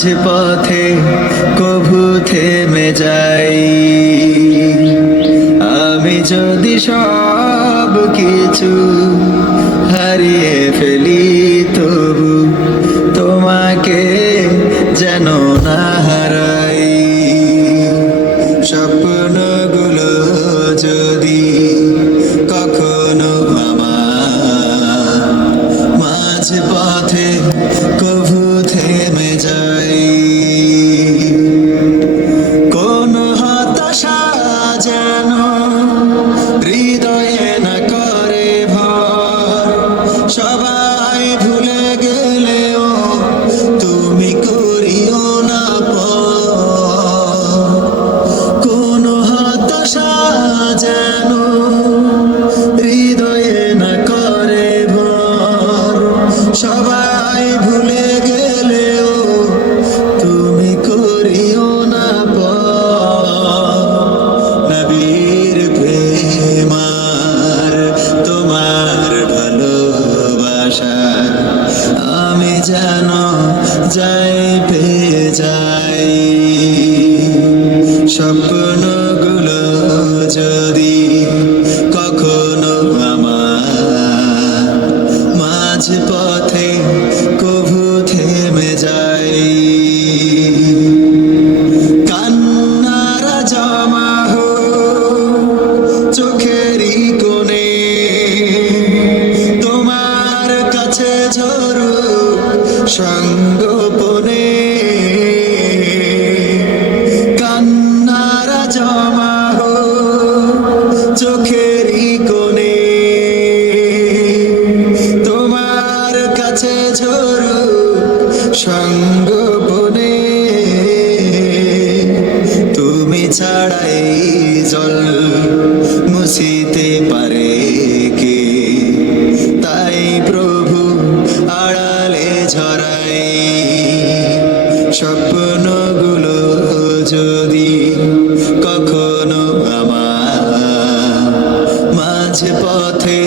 মাঝ পথে কভু থেমে যাই। আমি যদি সব কিছু হারিয়ে ফেলি, তবু তোমাকে যেন না হারাই। স্বপ্নগুলো যদি কখনো আমার মাঝ পথে কভু থেমে যায়, কোন হতাশা যেন হৃদয়ে না করে ভর। সবাই ভুলে গেলেও তুমি করিও না পর। কোন হতাশা যেন হৃদয়ে না করে ভর। সবাই ভুলে গেলেও তুমি করিও না পর। নবীর প্রেম আর তোমার ভালোবাসা আমি যেন যাই পেয়ে যাই। স্বপ্নগুলো যদি কখনো আমার মাঝ পথে কভু থেমে যায়, কান্নারা জমা চোখেরই কোণে তোমার কাছে ঝরুক সঙ্গোপনে। কান্নারা জমা চোখেরই কোণে তোমার কাছে ঝরুক সঙ্গোপনে। তুমি ছাড়াই জল মুছিতে পারে কে, তাই প্রভু আড়ালে ঝরাই। স্বপ্নগুলো যদি কখনো আমার মাঝ পথে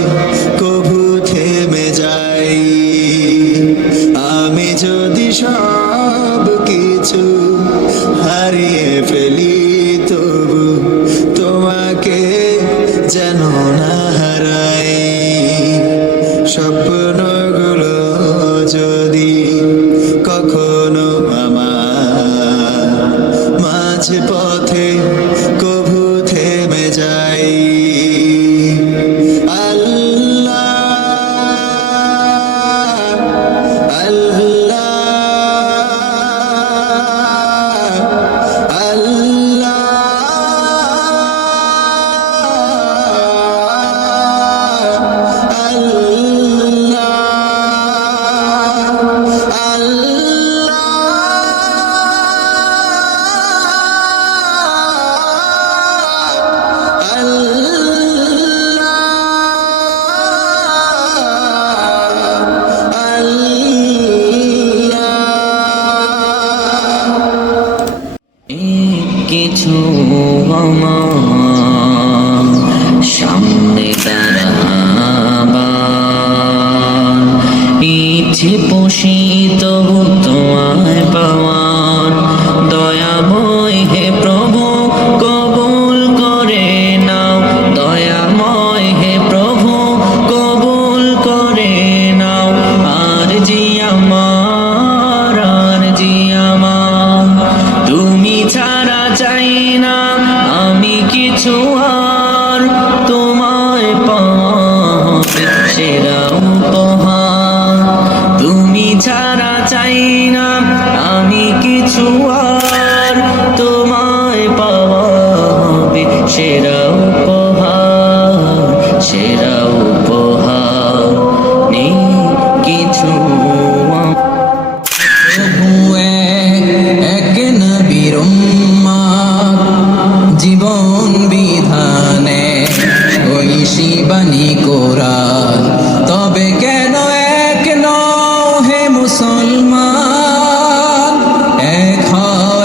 কভু থেমে যাই, আমি যদি সব কিছু হারিয়ে ফেলি, তবু তোমাকে যেন না হারাই। স্বপ্নগুলো যদি কখনো আমার মাঝ পথে কভু থেমে যাই। আল্লাহ আল্লাহ আল্লাহ কিছু আমার সামনে দাঁড়াবার ইচ্ছে পোষিত তোমায় পাওয়ার। দয়াময় হে প্রভু কবুল করে নাও, দয়াময় হে প্রভু কবুল করে নাও। আর জি আমার, আর জি আমার, তুমি ছাড়া চাই না আমি কিছু আর। তোমায় পাওয়া সেরা উপহার, তুমি ছাড়া চাই না আমি কিছু আর। তোমায় পাওয়া হবে সেরা উপহার, সেরা উপহার। নেই কিছু এক নবীর উম্মত জীবন বিধানে ঐশী বাণী কোরআন। তবে কেন এক নও হে মুসলমান? এক হও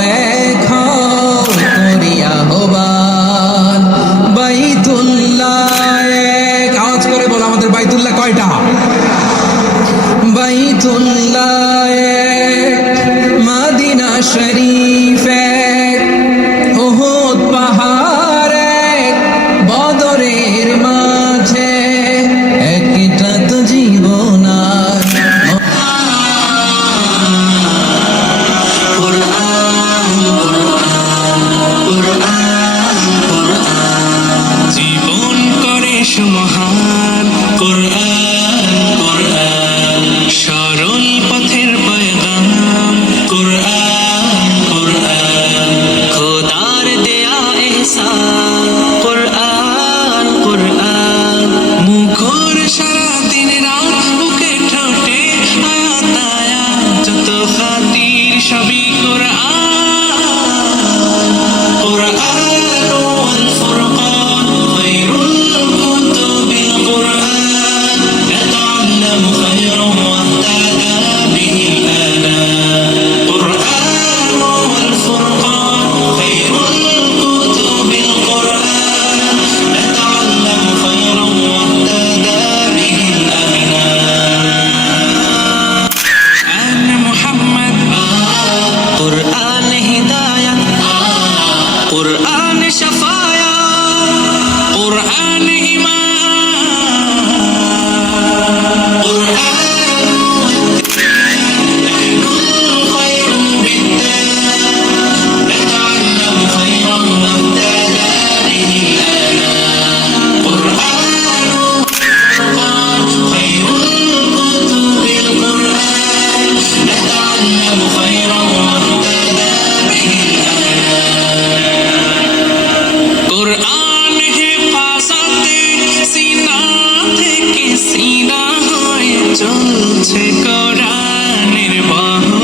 করিয়া হবান। বাইতুল্লাহ এক, আওয়াজ করে বলো আমাদের বাইতুল্লাহ কয়টা? বাইতুল্লাহ এক, মাদিনা মহান কোরআন কোরআন সরল পথের পয়গাম কোরআন কোরআন খোদার দেয়া ইহসান কোরআন কোরআন মুখর সারা দিন রাত বুকে ঠোঁটে আয়াত আয়াত যত খাতির সবই কোরআন কোরআন ওয়াল ফুরকান খায়রুল কুতুবিল কোরআন নাতাআল্লামু খায়রান ওয়াহতাদা বিহিল আনাম কোরআন ওয়াল ফুরকান খায়রুল কুতুবিল কোরআন নাতাআল্লামু খায়রান ওয়াহতাদা বিহিল আনাম আন মুহাম্মদ قرآن هداية قرآن شفايا قرآن إيمان قرآن نحن الخير بالدار نتعلم خيرا واهتدى به الآنام قرآن خير الكتب القرآن نتعلم خيرا واهتدى به الآنام قرآن হেফাজতে সিনা থেকে সিনা হয়ে চলছে কোরআনের বাহু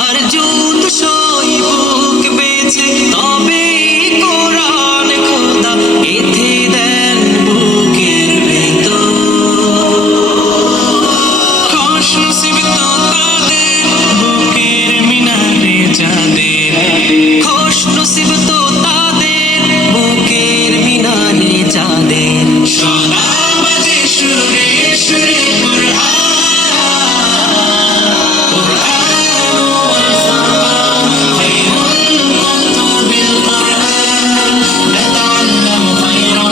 আর যুদ্ধ সই বুক বেছে তবে কোরআন খোদা গেঁথে দেন বুকের ভেতর খুশ নসিব তো তাদের বুকের মিনারে যাদের খুশ নসিব তো তাদের বুকের মিনারে যাদের সদা বাজে সুরে সুরে কোরআন কোরআন ওয়াল ফুরকান খায়রুল কুতুবিল কোরআন নাতাআল্লামু খায়রান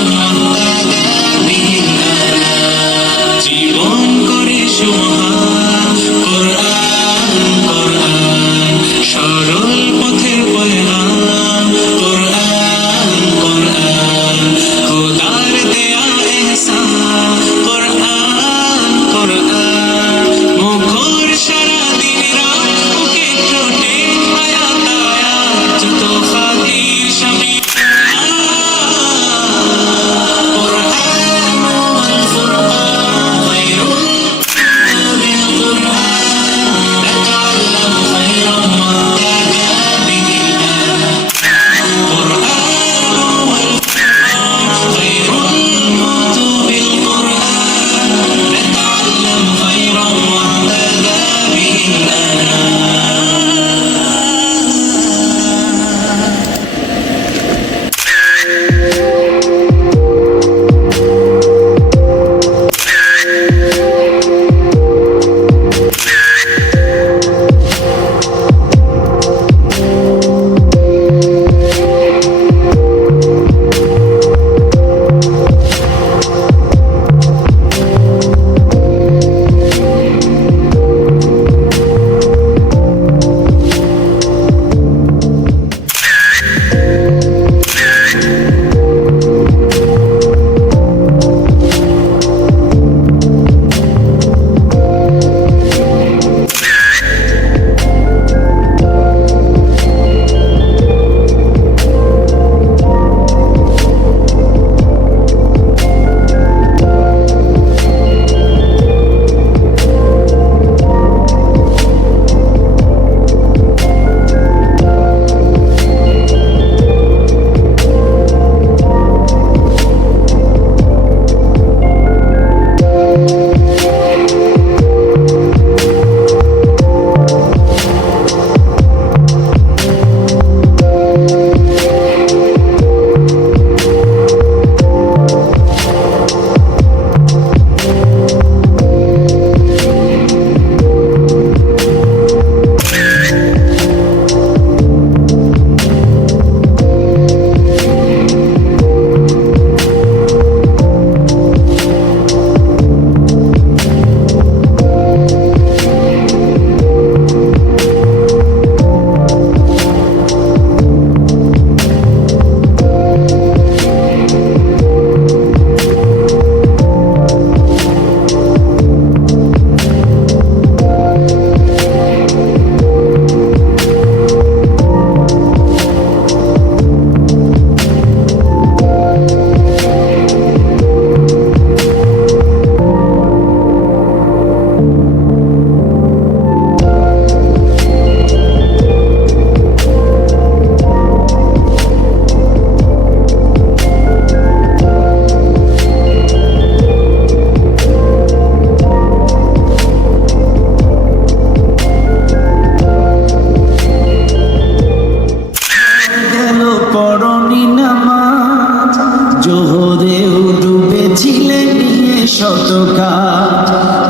জোহরেও ডুবেছিলে নিয়ে শত কাজ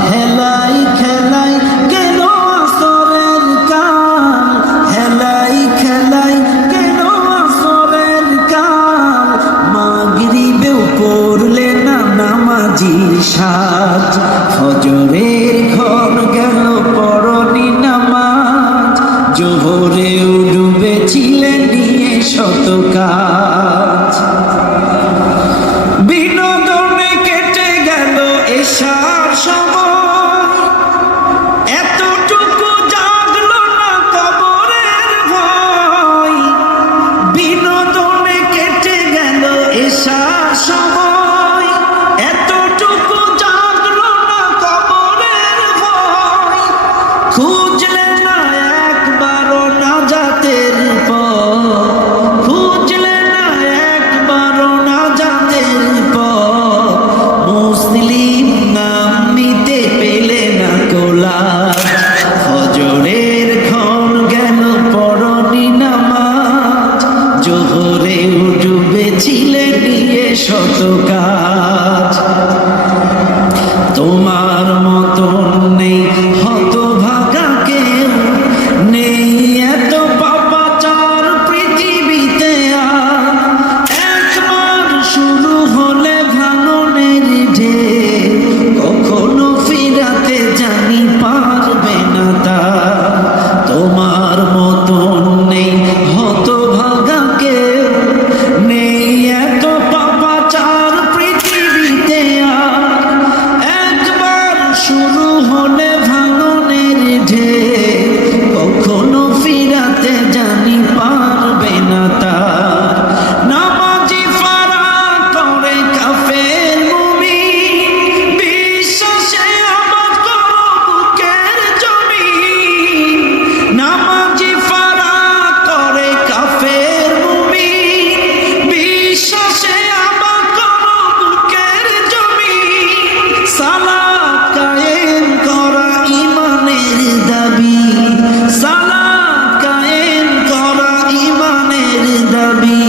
হেলাই খেলাই কেন আসরের কাল হেলাই খেলাই কেন আসরের কাল মাগরিবেও পড়লে না নামাজির সাজ ফজরের ক্ষণ গেল পড়নি নামাজ জোহরেও ডুবেছিলে নিয়ে শত কাজ বিনোদনে কেটে গেল এশার সময় এতটুকু জাগলো না কবরের ভয় বিনোদনে কেটে গেল এশার সময় এতটুকু জাগলো না কবরের ভয় খুঁজলে না একবারও নাজাতের পথ খুঁজলে না একবারও নাজাতের পথ মুসলিম নাম নিতে পেলে না কোলাজ ফজরের ক্ষণ গেল পড়নি নামাজ জোহরেও ডুবেছিলে নিয়ে শত কাজ তোমার মতন নেই হতভাগা কেউ নেই এত পাপাচার পৃথিবীতে আর একবার শুরু হলে ভাঙনের ঢেউ কখনো ফিরাতে জানি পারবে না তা তোমার মতন নেই হতভাগা কেউ নেই এত পাপাচার পৃথিবীতে আর একবার শুরু হলে ভাঙনের ঢেউ কখনো ফিরাতে জানি পারবে না তার নামাজি ফারা করে কাফের মুমিন বিশ্বাসে আবাদ করো বুকের জমিন নামাজি ফারা করে কাফের মুমিন বিশ্বাসে আবাদ করো বুকের জমিন সালাত কায়েম করা ইমানের দাবি সালাত কায়েম করা ইমানের দাবি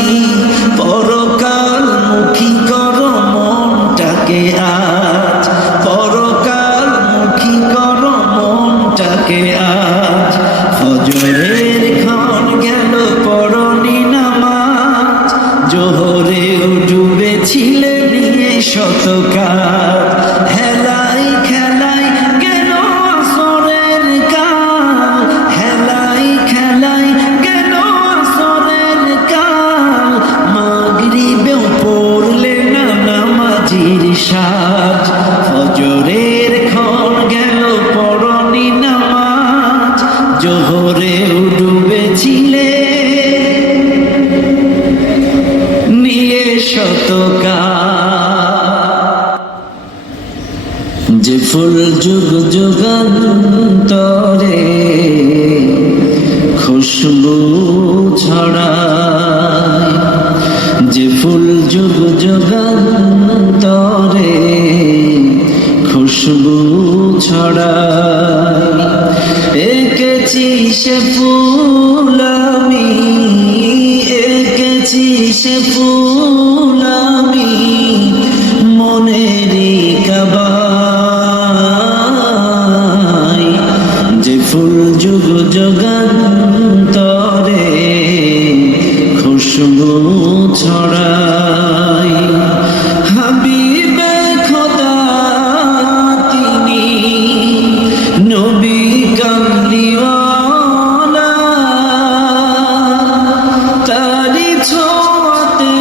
পরকাল মুখী করো মনটাকে আজ পরকাল মুখী করো মনটাকে আজ ফজরের ক্ষণ গেল পড়নি নামাজ জোহরেও ডুবেছিলে নিয়ে শত কাজ হেলাই খেলাই কেন আসরের কাল হেলাই খেলাই কেন আসরের কাল মাগরিবেও পড়লে না নামাজির সাজ ফজরের ক্ষণ গেল পড়নি নামাজ জোহরেও ডুবেছিলে নিয়ে শত যে ফুল যুগ যুগান্তরে খুশবু ছড়ায় যে ফুল যুগ যুগান্তরে খুশবু ছড়ায় এঁকেছি সে ফুল আমি এঁকেছি সে ফুল আমি মনেরই কাবায় যে ফুল যুগ যুগান্তরে খুশবু ছড়ায় হাবিবে খোদা তিনি নবী কামলিওয়ালা তারি ছোঁয়াতে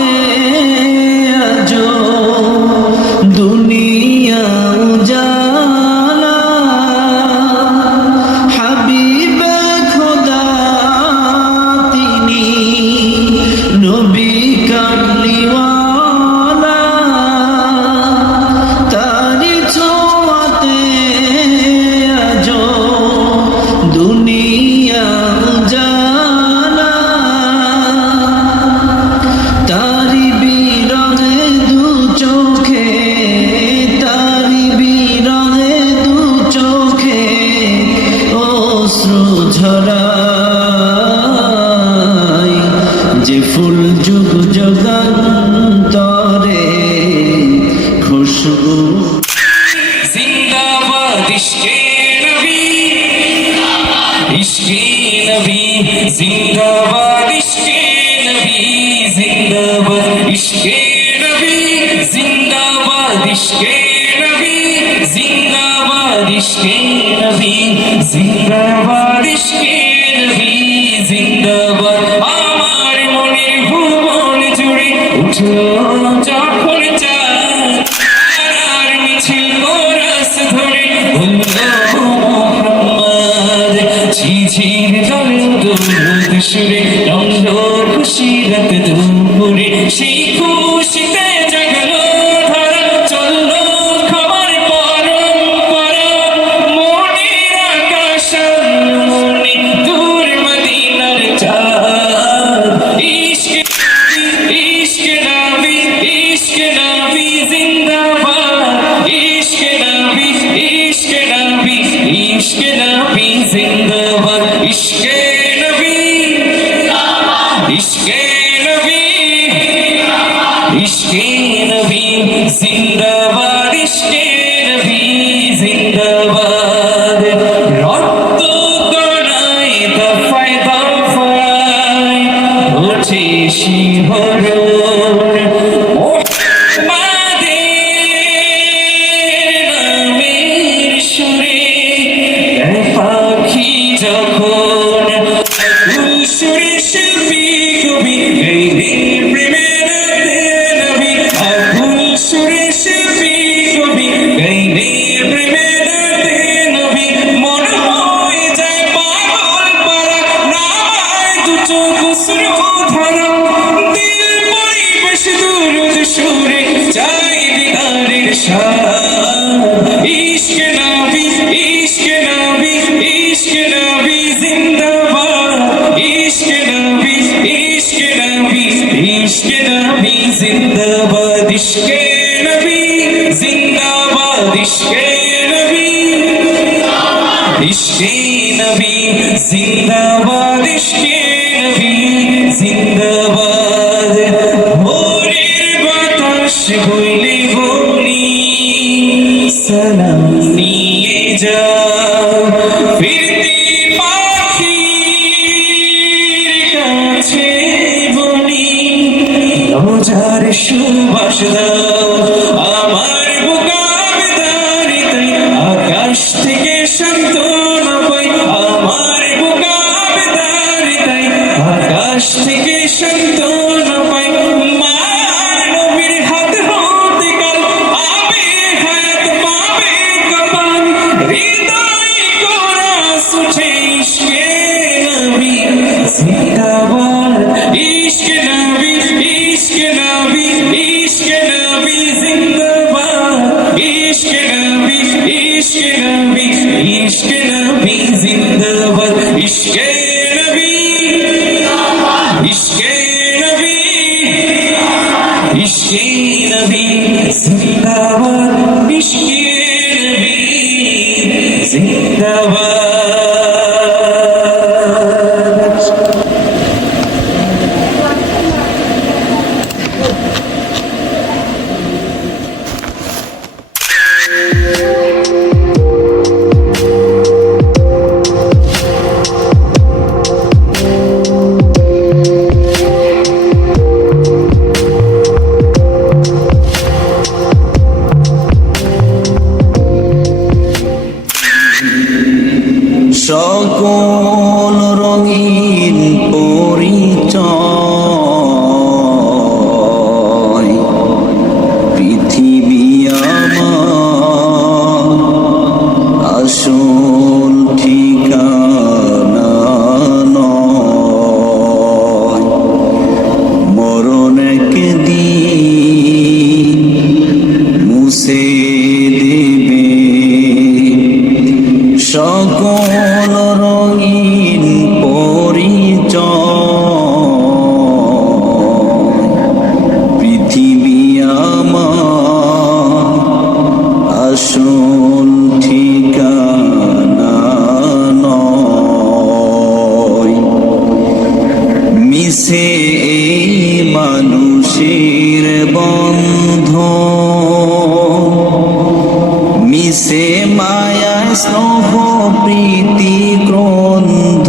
जिंदाबाद इश्के नबी जिंदाबाद इश्के नबी जिंदाबाद इश्के नबी जिंदाबाद इश्के नबी जिंदाबाद इश्के नबी जिंदाबाद আমার মনের ভুবন জুড়ে উঠলো যখন চাঁদ আর মিছিল কোরাস ধরে বললো মোহাম্মদ ঝিঝির জলে দুরুদ সুরে রঙলো খুশি রাত দুপুরে সেই খুশিতে জাগলো ধারা চললো খাবার পরম্পরা মনের আকাশ মনে দূর মদিনার চাঁদ ইশক ইশক নবী জিন্দাবাদ ইশক নবী জিন্দাবাদ ইশকে নবী ইশকে নবী ইশকে নবী জিন্দাবাদ ইশকে নবী জিন্দাবাদ রক্ত কণায় দফায় দফায় ওঠে শিহরণ পাখি যখন সুরে শিল্পী কবি প্রেমের নবী আকুল সুরে শিল্পী কবি প্রেমের নবী মন হয়ে যায় পাগল পারা নামায় দু চোখ ধরা দিল পরিবেশ দুরুদ সুরে চাই দিদারের শাহ ইশক নবী জিন্দাবাদ ইশক নবী জিন্দাবাদ ইশকে নবী জিন্দাবাদ ইশকে নবী জিন্দাবাদ ইশকে নবী জিন্দাবাদ ভোরের বাতাস বইলে বলি সালাম নিয়ে যাও ফিরতি পাখির কাছে বলি রোজার সুবাস দাও আমার বুকাবেদারিতে আকাশ থেকে সান্ত্বনা পাই আমার বুকাবেদারিতে আকাশ থেকে সান্ত্বনা পাই মার নবীর হাত হতে কাল আবে হায়াত পাবে কপাল হৃদয় কোরা সুঠে ইশকে নবী জিন্দাবাদ ইশকে নবী জিন্দাবাদ ইশকে নবী জিন্দাবাদ ইশকে নবী ইশকে নবী জিন্দাবাদ ইশকে নবী জিন্দাবাদ সকল রঙিন পরিচয় পৃথিবী আমার আসল ঠিকানা নয় মরণ একদিন মুছে দেবে সকল রঙিন পরিচয় পৃথিবী আমার আসল ঠিকানা নয় মিশে এই মানুষের বন্ধন মিশে মায়া স্নেহ প্রীতি ক্রন্ধ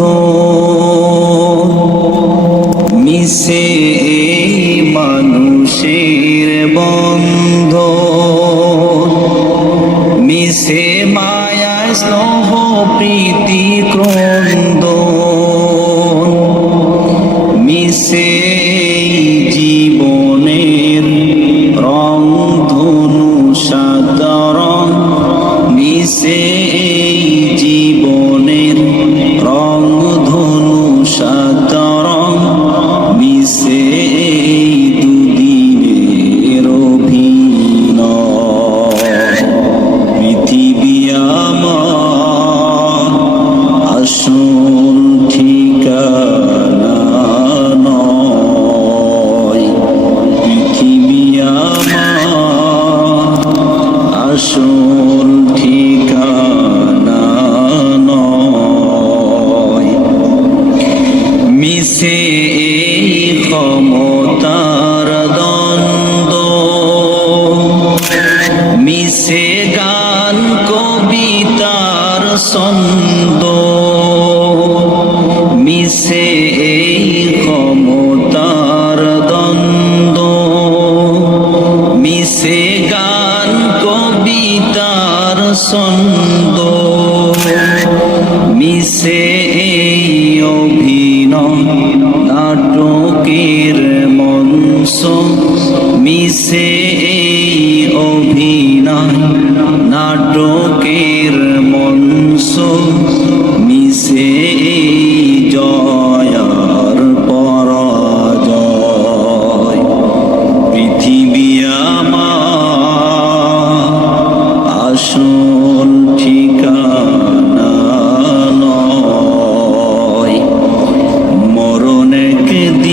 আসল ঠিকানা নয়। মিশে এই ক্ষমতার দ্বন্দ্ব, মিশে গান কবিতার ছন্দ, মিশে এই ক্ষমতার দ্বন্দ্ব, মিশে গান কবিতার ছন্দ, মিশে এই অভিনয় নাটকের মঞ্চ, মিশে এই অভিনয় নাটকের মঞ্চ, মিশে এই জয় আর পরাজয়। পৃথিবী আমার আসল ঠিকানা নয়। মরণ একদিন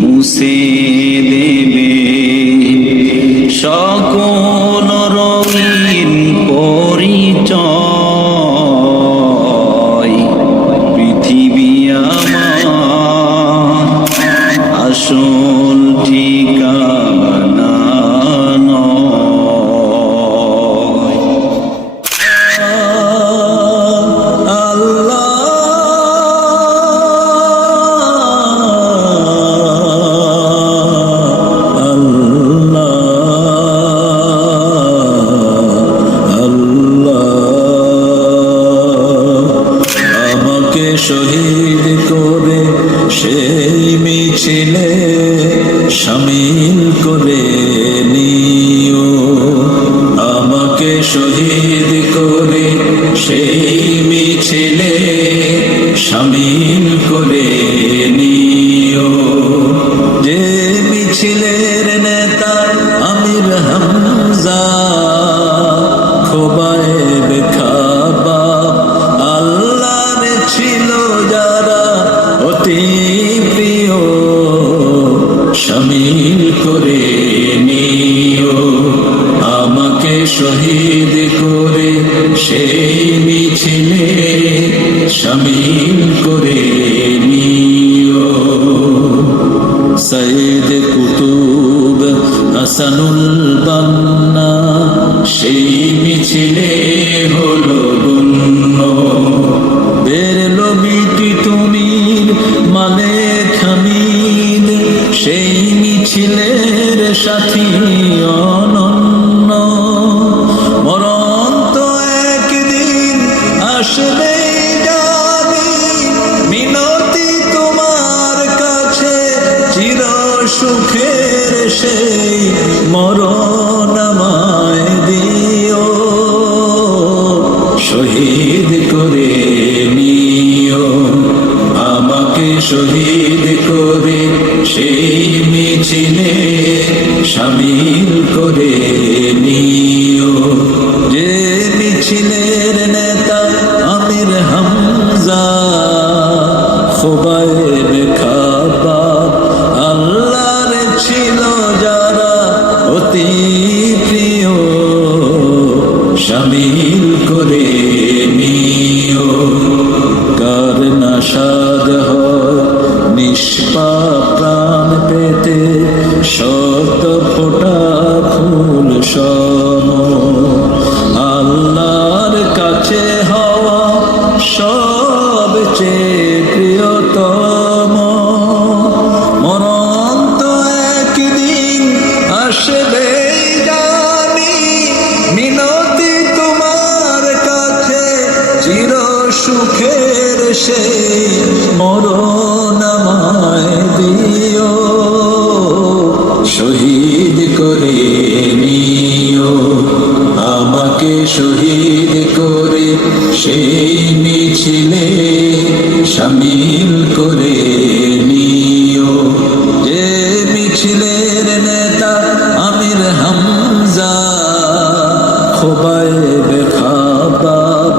মুছে দেবে সকল রঙিন পরিচয়। পৃথিবী আমার আসল ঠিকানা নয়। আল্লাহ আমাকে শহীদ করে সেই মিছিলে শামিল করে নিও। আমাকে শহীদ করে সেই মিছিলে শামিল করে নিও। যে মিছিলের নেতা আমির হামজা খোবায়েব খাবাব আল্লাহর ছিল যারা অতি প্রিয়, শামিল করে নিও। আমাকে শহীদ করে সেই মিছিলে শামিল করে নিও। সৈয়দ কুতুব হাসানুল বান্না সেই মিছিলে হলো গণ্য। বেরলো বিটি তুমির মালেক হামিদ সেই মিছিলের সাথী অনন্য। মরণ তো একদিন আসবে জানি, মিনতি তোমার কাছে চির সুখের সেই মরণ আমায় দিও। শহীদ করে নিও। আমাকে শহীদ করে সেই মিছিলে শামিল করে নিও। যে মিছিলের নেতা আমির হামজা খোবায়েব খাবাব আল্লাহর ছিল যারা অতি প্রিয়, শামিল করে নিও। কার নাশাদ হয় নিষ্পাপ প্রাণ পেতে শত ফোটা ফুল সম, আল্লাহর কাছে হওয়া সবচেয়ে প্রিয়তম। মরণ তো একদিন আসবে জানি, মিনতি তোমার কাছে চির সুখের সেই মরণ আমায় দিও। শহীদ করে নিও। আমাকে শহীদ করে সেই মিছিলে শামিল করে নিও। যে মিছিলের নেতা আমির হামজা খোবায়েব খাবাব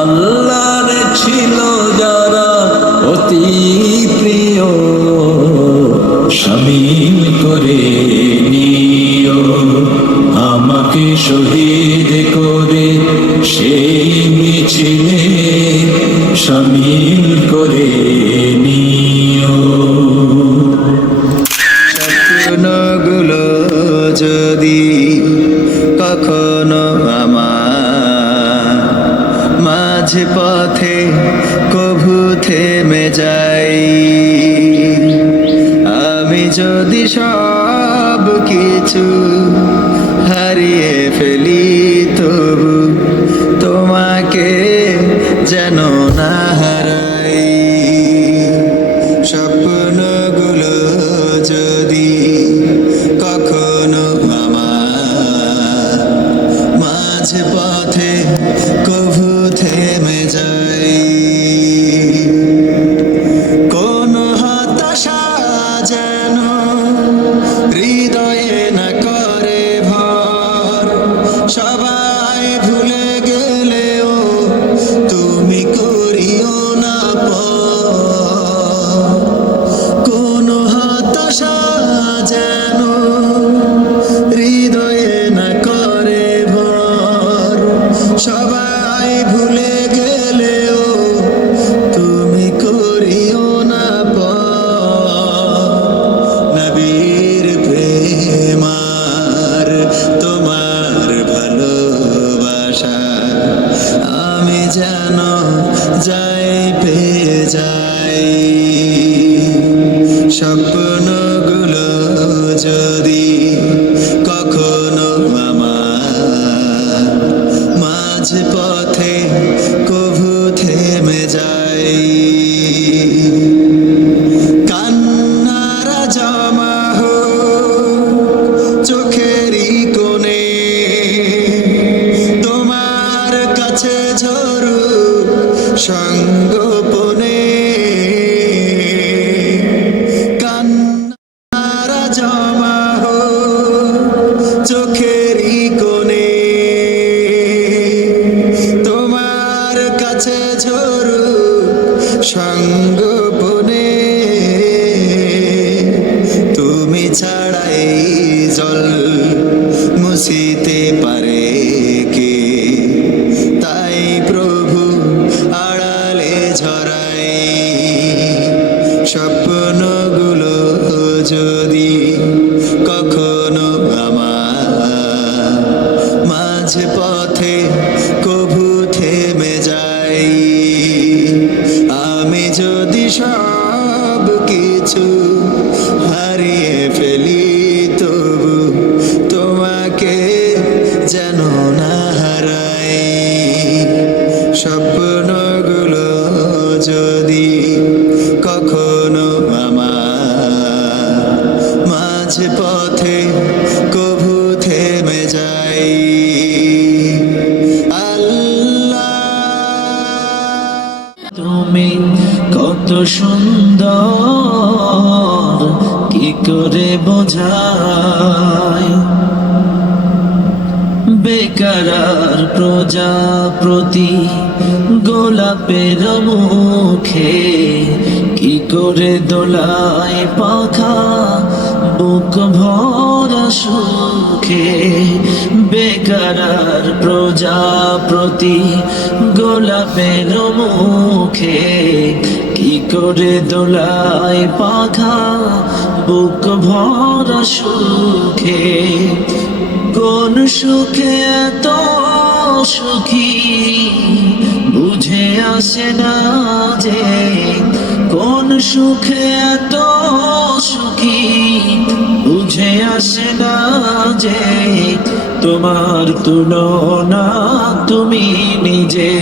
আল্লাহর ছিল যারা অতি প্রিয়, শামিল করে নিও। যদি কখনো আমার মাঝে পথে কভু থেমে যাই, আমি যদি সব কিছু হারিয়ে ফেলি তবু তোমাকে যেন না হারাই। স্বপ্নগুলো যদি কখনো আমার মাঝে পথে কভু থেমে যায়, কোন হতাশা যেন হৃদয়ে না করে ভর, সবাই ভুলে গেলেও তুমি করিও না পর। কোন হতাশা যেন হৃদয়ে না করে ভর, সবাই ভুলে গেলেও তুমি করিও না পর। নবীর প্রেমার তোমার ভালোবাসা আমি যেন যাই পেয়ে যাই। স্বপ্নগুলো যদি কখনো আমার মাঝ পথে কভু থেমে যায়, কান্নারা জমা হোক চোখেরই কোণে, তোমার কাছে ঝরুক সঙ্গোপনে। কান্নারা জমা হোক চোখেরই কোণে, তোমার কাছে ঝরুক সঙ্গোপনে। তুমি ছাড়াই জল মুছিতে পারে কে, তাই প্রভু আড়ালে ঝরাই। স্বপ্নগুলো যদি কখনো আমার মাঝে পথে কভু থেমে যাই, আমি যদি সব কিছু হারিয়ে ফেলি তবু তোমাকে যেন না হারাই। স্বপ্নগুলো যদি কখনো আমার মাঝে পথে কভু থেমে যাই, আল্লাহ তুমি কত সুন্দর কি করে বোঝায়, বেকারার প্রজাপতি গোলাপের মুখে কি করে দোলায় পাখা বুক ভরা সুখে। বেকারার প্রজাপতি গোলাপের মুখে কি করে দোলায় পাখা বুক ভরা সুখে। কোন সুখে এত সুখী বুঝে আসে না যে, কোন সুখে এত সুখী বুঝে আসে না যে, তোমার তুলনা তুমি নিজে।